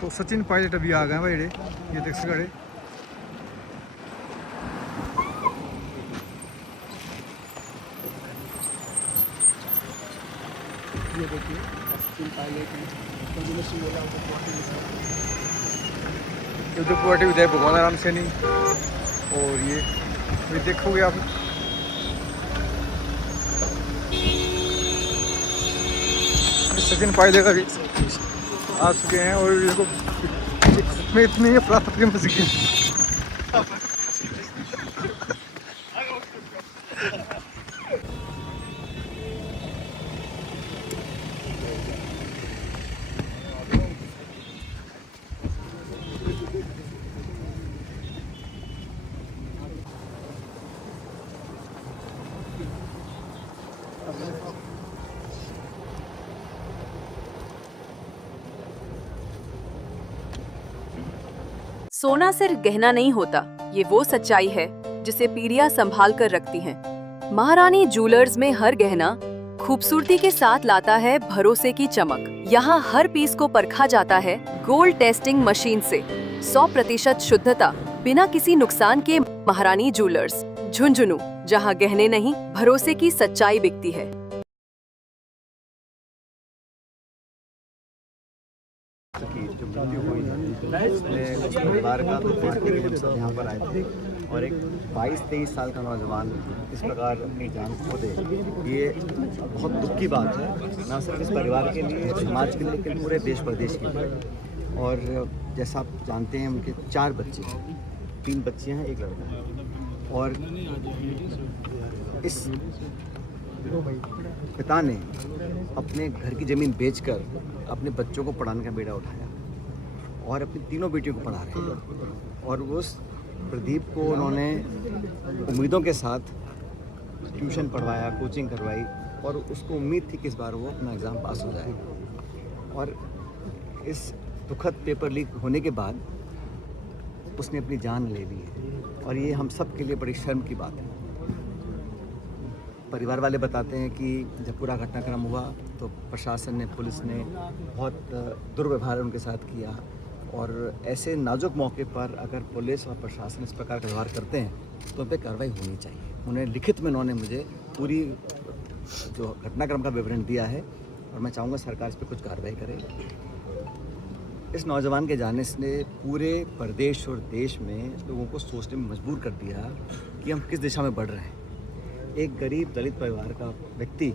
तो सचिन पायलट अभी आ गए भाई ये देख सकते ये देखिए सचिन पायलट युद्ध पार्टी विधायक भगवान राम सैनी। और ये देखोगे आप सचिन पायलट अभी आ चुके हैं और देखो में इतनी अफरा-तफरी मच गई। सोना सिर्फ गहना नहीं होता, ये वो सच्चाई है जिसे पीढ़ियां संभाल कर रखती हैं। महारानी ज्वेलर्स में हर गहना खूबसूरती के साथ लाता है भरोसे की चमक। यहाँ हर पीस को परखा जाता है गोल्ड टेस्टिंग मशीन से। 100% शुद्धता बिना किसी नुकसान के। महारानी ज्वेलर्स, झुंझुनू, जहाँ गहने नहीं भरोसे की सच्चाई बिकती है। की जो मृत्यु हुई है उसमें परिवार का दुख बांटने के लिए हम सब यहाँ पर आए थे और एक 22-23 साल का नौजवान इस प्रकार अपनी जान खो दे, ये बहुत दुख की बात है, ना सिर्फ इस परिवार के लिए, समाज के लिए, लेकिन पूरे देश प्रदेश के लिए। और जैसा आप जानते हैं उनके 4 बच्चे हैं, 3 बच्चियाँ हैं, 1 लड़का है। और इस पिता ने अपने घर की ज़मीन बेचकर अपने बच्चों को पढ़ाने का बेड़ा उठाया और अपनी तीनों बेटियों को पढ़ा रहे हैं। और उस प्रदीप को उन्होंने उम्मीदों के साथ ट्यूशन पढ़वाया, कोचिंग करवाई और उसको उम्मीद थी कि इस बार वो अपना एग्ज़ाम पास हो जाए। और इस दुखद पेपर लीक होने के बाद उसने अपनी जान ले ली है और ये हम सब के लिए बड़ी शर्म की बात है। परिवार वाले बताते हैं कि जब पूरा घटनाक्रम हुआ तो प्रशासन ने, पुलिस ने बहुत दुर्व्यवहार उनके साथ किया और ऐसे नाजुक मौके पर अगर पुलिस और प्रशासन इस प्रकार का व्यवहार करते हैं तो उन पर कार्रवाई होनी चाहिए। उन्हें लिखित में उन्होंने मुझे पूरी जो घटनाक्रम का विवरण दिया है और मैं चाहूँगा सरकार इस पर कुछ कार्रवाई करे। इस नौजवान के जाने से पूरे प्रदेश और देश में लोगों को सोचने में मजबूर कर दिया कि हम किस दिशा में बढ़ रहे हैं। एक गरीब दलित परिवार का व्यक्ति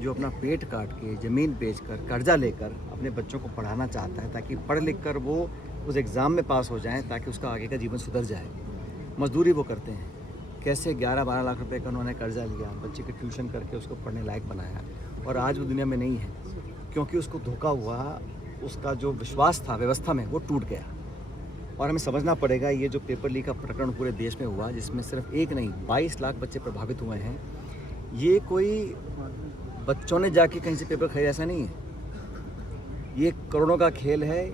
जो अपना पेट काट के ज़मीन बेचकर कर्जा लेकर अपने बच्चों को पढ़ाना चाहता है ताकि पढ़ लिख कर वो उस एग्ज़ाम में पास हो जाएं ताकि उसका आगे का जीवन सुधर जाए। मजदूरी वो करते हैं, कैसे 11-12 लाख रुपए का उन्होंने कर्जा लिया, बच्चे की ट्यूशन करके उसको पढ़ने लायक बनाया और आज वो दुनिया में नहीं है क्योंकि उसको धोखा हुआ, उसका जो विश्वास था व्यवस्था में वो टूट गया। और हमें समझना पड़ेगा ये जो पेपर लीक का प्रकरण पूरे देश में हुआ जिसमें सिर्फ एक नहीं 22 लाख बच्चे प्रभावित हुए हैं, ये कोई बच्चों ने जाके कहीं से पेपर खरीदा ऐसा नहीं है। ये करोड़ों का खेल है,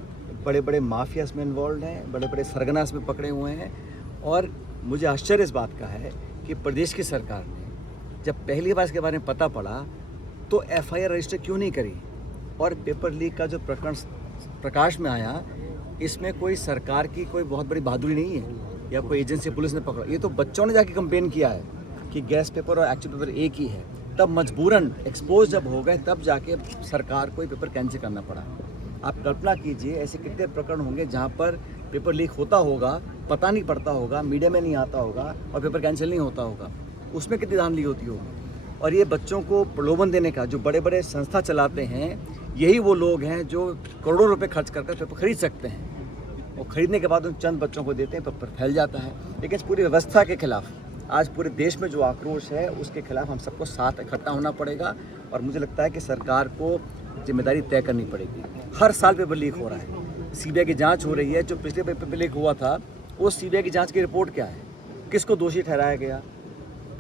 बड़े बड़े माफिया इसमें इन्वॉल्व हैं, बड़े बड़े सरगना इसमें पकड़े हुए हैं। और मुझे आश्चर्य इस बात का है कि प्रदेश की सरकार ने जब पहली बार इसके बारे में पता पड़ा तो FIR रजिस्टर क्यों नहीं करी। और पेपर लीक का जो प्रकरण प्रकाश में आया इसमें कोई सरकार की कोई बहुत बड़ी बहादुरी नहीं है या कोई एजेंसी पुलिस ने पकड़ा, ये तो बच्चों ने जाके कंप्लेन किया है कि गैस पेपर और एक्चुअल पेपर एक ही है। तब मजबूरन एक्सपोज जब हो गए तब जाके सरकार को पेपर कैंसिल करना पड़ा। आप कल्पना कीजिए ऐसे कितने प्रकरण होंगे जहाँ पर पेपर लीक होता होगा, पता नहीं पड़ता होगा, मीडिया में नहीं आता होगा और पेपर कैंसिल नहीं होता होगा, उसमें कितनी धांधली होती होगी। और ये बच्चों को प्रलोभन देने का जो बड़े बड़े संस्था चलाते हैं यही वो लोग हैं जो करोड़ों रुपए खर्च कर पेपर खरीद सकते हैं और ख़रीदने के बाद उन चंद बच्चों को देते हैं, पेपर फैल जाता है। लेकिन इस पूरी व्यवस्था के खिलाफ आज पूरे देश में जो आक्रोश है उसके खिलाफ हम सबको साथ इकट्ठा होना पड़ेगा और मुझे लगता है कि सरकार को जिम्मेदारी तय करनी पड़ेगी। हर साल पेपर लीक हो रहा है, CBI की जांच हो रही है। जो पिछले पेपर लीक हुआ था उस CBI की जांच की रिपोर्ट क्या है, किसको दोषी ठहराया गया,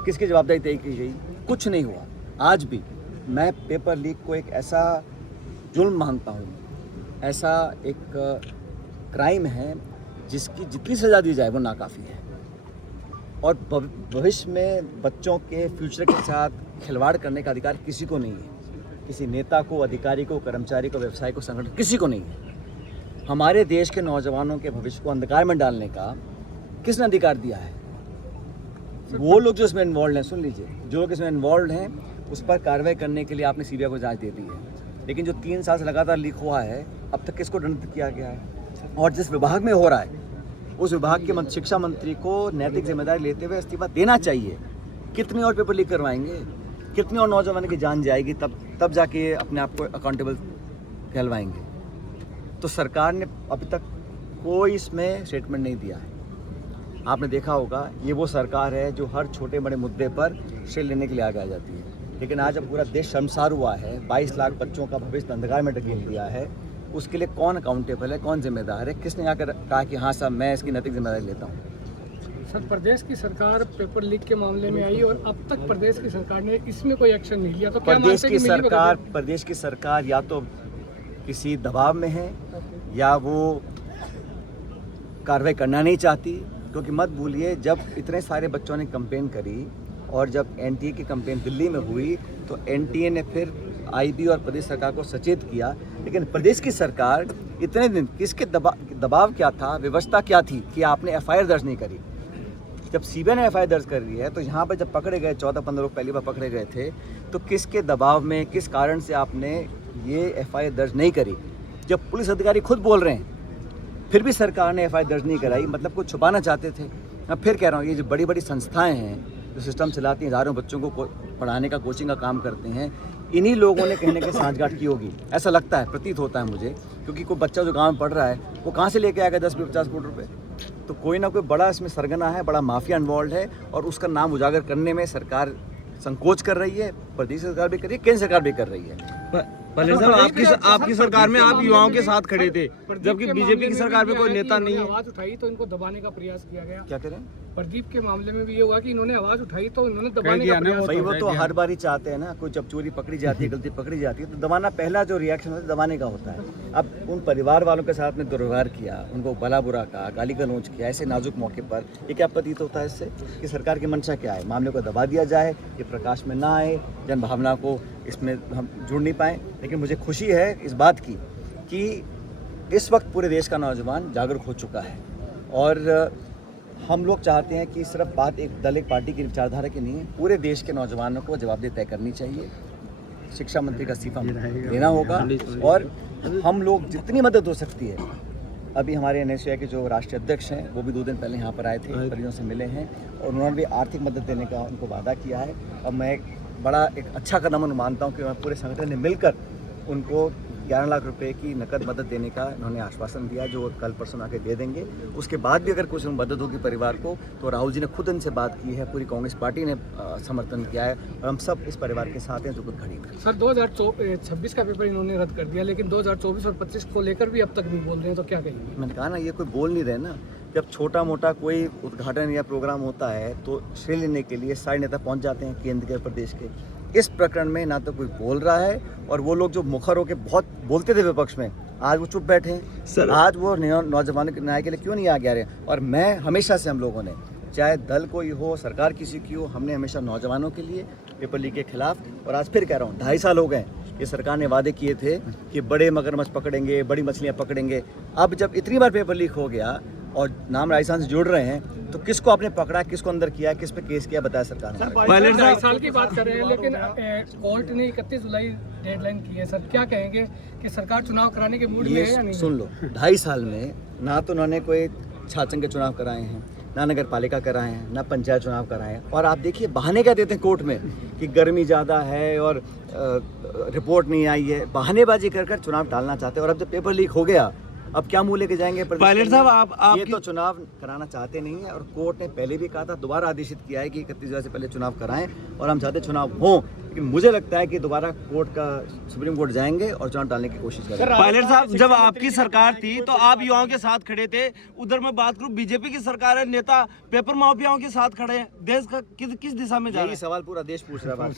किसकी जवाबदारी तय की गई, कुछ नहीं हुआ। आज भी मैं पेपर लीक को एक ऐसा जुल्म मानता हूँ, ऐसा एक क्राइम है जिसकी जितनी सज़ा दी जाए वो नाकाफ़ी है। और भविष्य में बच्चों के फ्यूचर के साथ खिलवाड़ करने का अधिकार किसी को नहीं है, किसी नेता को, अधिकारी को, कर्मचारी को, व्यवसायी को, संगठन किसी को नहीं है। हमारे देश के नौजवानों के भविष्य को अंधकार में डालने का किसने अधिकार दिया है? वो लोग जो इसमें इन्वॉल्व हैं, सुन लीजिए, जो लोग इसमें इन्वॉल्व हैं उस पर कार्रवाई करने के लिए आपने सीबीआई को जांच दे दी है, लेकिन जो 3 साल से लगातार लीक हुआ है अब तक किसको दंडित किया गया है? और जिस विभाग में हो रहा है उस विभाग के शिक्षा मंत्री को नैतिक जिम्मेदारी लेते हुए इस्तीफा देना चाहिए। कितने और पेपर लीक करवाएंगे, कितने और नौजवानों की जान जाएगी, तब जाके अपने आप को अकाउंटेबल कहलवाएंगे। तो सरकार ने अभी तक कोई इसमें स्टेटमेंट नहीं दिया है। आपने देखा होगा ये वो सरकार है जो हर छोटे बड़े मुद्दे पर श्रेय लेने के लिए आगे आ जाती है, लेकिन आज जब पूरा देश शर्मसार हुआ है, 22 लाख बच्चों का भविष्य अंधकार में ढकेल दिया है, उसके लिए कौन अकाउंटेबल है, कौन जिम्मेदार है? किसने आकर कहा कि हाँ साहब मैं इसकी नैतिक जिम्मेदारी लेता हूँ? सर, प्रदेश की सरकार पेपर लीक के मामले में आई और अब तक प्रदेश की सरकार ने इसमें कोई एक्शन नहीं लिया, तो क्या प्रदेश की सरकार या तो किसी दबाव में है या वो कार्रवाई करना नहीं चाहती। क्योंकि मत भूलिए, जब इतने सारे बच्चों ने कंप्लेन करी और जब एनटीए की कंप्लेन दिल्ली में हुई तो एनटीए ने फिर आईबी और प्रदेश सरकार को सचेत किया, लेकिन प्रदेश की सरकार इतने दिन किसके दबाव क्या था, व्यवस्था क्या थी कि आपने एफआईआर दर्ज नहीं करी? जब सीबीआई ने एफआईआर दर्ज कर ली है तो यहाँ पर जब पकड़े गए 14-15 लोग पहली बार पकड़े गए थे, तो किसके दबाव में, किस कारण से आपने ये एफआईआर दर्ज नहीं करी? जब पुलिस अधिकारी खुद बोल रहे हैं फिर भी सरकार ने एफआईआर दर्ज नहीं कराई, मतलब कुछ छुपाना चाहते थे। मैं फिर कह रहा हूँ, ये जो बड़ी बड़ी संस्थाएं हैं जो सिस्टम चलाती हैं, हज़ारों बच्चों को पढ़ाने का, कोचिंग का काम करते हैं, इन्हीं लोगों ने कहीं ना कहीं सांठगांठ की होगी, ऐसा लगता है, प्रतीत होता है मुझे। क्योंकि कोई बच्चा जो गाँव में पढ़ रहा है वो कहाँ से लेके आएगा 10-50 करोड़ रुपये? तो कोई ना कोई बड़ा इसमें सरगना है, बड़ा माफिया इन्वॉल्व है और उसका नाम उजागर करने में सरकार संकोच कर रही है, प्रदेश सरकार भी कर रही है, केंद्र सरकार भी कर रही है। पहले साहब आपकी सरकार में आप युवाओं के साथ खड़े थे, जबकि बीजेपी की सरकार में कोई नेता नहीं है। आवाज उठाई तो इनको दबाने का प्रयास किया गया। क्या करें? प्रदीप के मामले में भी ये हुआ कि इन्होंने आवाज उठाई तो इन्होंने दबाने का प्रयास भाई वो तो हर बार ही चाहते हैं ना, कोई जब चोरी पकड़ी जाती है, गलती पकड़ी जाती है तो दबाना पहला जो रिएक्शन होता है दबाने का होता है। अब उन परिवार वालों के साथ में दुर्व्यवहार किया, उनको भला बुरा कहा, गाली गलौज किया, ऐसे नाजुक मौके पर, ये क्या प्रतीत होता है इससे कि सरकार की मंशा क्या है? मामले को दबा दिया जाए, ये प्रकाश में ना आए, जन भावना को इसमें हम जुड़ नहीं पाए। लेकिन मुझे खुशी है इस बात की कि इस वक्त पूरे देश का नौजवान जागरूक हो चुका है और हम लोग चाहते हैं कि सिर्फ बात एक दल, एक पार्टी की विचारधारा की नहीं है, पूरे देश के नौजवानों को जवाबदेही तय करनी चाहिए। शिक्षा मंत्री का इस्तीफा देना होगा और हम लोग जितनी मदद हो सकती है, अभी हमारे एनएसयूआई के जो राष्ट्रीय अध्यक्ष हैं वो भी 2 दिन पहले यहाँ पर आए थे, परिजनों से मिले हैं और उन्होंने भी आर्थिक मदद देने का उनको वादा किया है। और मैं बड़ा एक अच्छा कदम मानता हूँ कि मैं पूरे संगठन ने मिलकर उनको 11 लाख रुपए की नकद मदद देने का उन्होंने आश्वासन दिया, जो कल परसों आके दे देंगे। उसके बाद भी अगर कुछ मदद होगी परिवार को तो राहुल जी ने खुद इनसे बात की है, पूरी कांग्रेस पार्टी ने समर्थन किया है और हम सब इस परिवार के साथ हैं जो कुछ खड़ी है। सर, 2026 का पेपर इन्होंने रद्द कर दिया, लेकिन 2024 और 25 को लेकर भी अब तक नहीं बोल रहे हैं, तो क्या कहेंगे? मैंने कहा ना, ये कोई बोल नहीं रहे ना। जब छोटा मोटा कोई उद्घाटन या प्रोग्राम होता है तो श्रेय लेने के लिए सारे नेता पहुंच जाते हैं, केंद्र के, प्रदेश के। इस प्रकरण में ना तो कोई बोल रहा है और वो लोग जो मुखर होकर बहुत बोलते थे विपक्ष में, आज वो चुप बैठे हैं। आज वो नौजवानों के न्याय के लिए क्यों नहीं आगे आ रहे? और मैं हमेशा से, हम लोगों ने, चाहे दल कोई हो, सरकार किसी की हो, हमने हमेशा नौजवानों के लिए, पेपर लीक के खिलाफ, और आज फिर कह रहा हूँ 2.5 साल हो गए ये सरकार ने वादे किए थे कि बड़े मगरमच्छ पकड़ेंगे, बड़ी मछलियाँ पकड़ेंगे। अब जब इतनी बार पेपर लीक हो गया और नाम राजस्थान से जुड़ रहे हैं तो किसको आपने पकड़ा, किसको अंदर किया, किस पे केस किया, बताया सरकार ने? 2.5 साल की बात कर रहे हैं, लेकिन कोर्ट ने 31 जुलाई डेडलाइन की है। सर, क्या कहेंगे कि सरकार चुनाव कराने के मूड में है या नहीं? सुन लो, 2.5 साल में ना तो उन्होंने कोई छात्र संघ के चुनाव कराए हैं, ना नगर पालिका कराए हैं, ना पंचायत चुनाव कराए हैं। और आप देखिए बहाने क्या देते हैं कोर्ट में कि गर्मी ज़्यादा है और रिपोर्ट नहीं आई है। बहानेबाजी कर कर चुनाव टालना चाहते हैं। और अब जब पेपर लीक हो गया, अब क्या मुँह लेके जाएंगे? पायलट साहब, आप ये तो चुनाव कराना चाहते नहीं है और कोर्ट ने पहले भी कहा था, दोबारा आदेशित किया है कि 31 जुलाई से पहले चुनाव कराएं और हम चाहते चुनाव हो। लेकिन मुझे लगता है कि दोबारा कोर्ट का, सुप्रीम कोर्ट जाएंगे और चुनाव टालने की कोशिश करेंगे। पायलट साहब, जब आपकी सरकार थी तो आप युवाओं के साथ खड़े थे। उधर मैं बात करूं, बीजेपी की सरकार है, नेता पेपर माफियाओं के साथ खड़े हैं। देश का किस दिशा में जा रहा है? यही सवाल पूरा देश पूछ रहा है।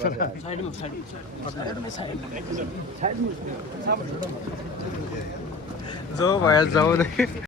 जाओ बाहेर जाऊ दे.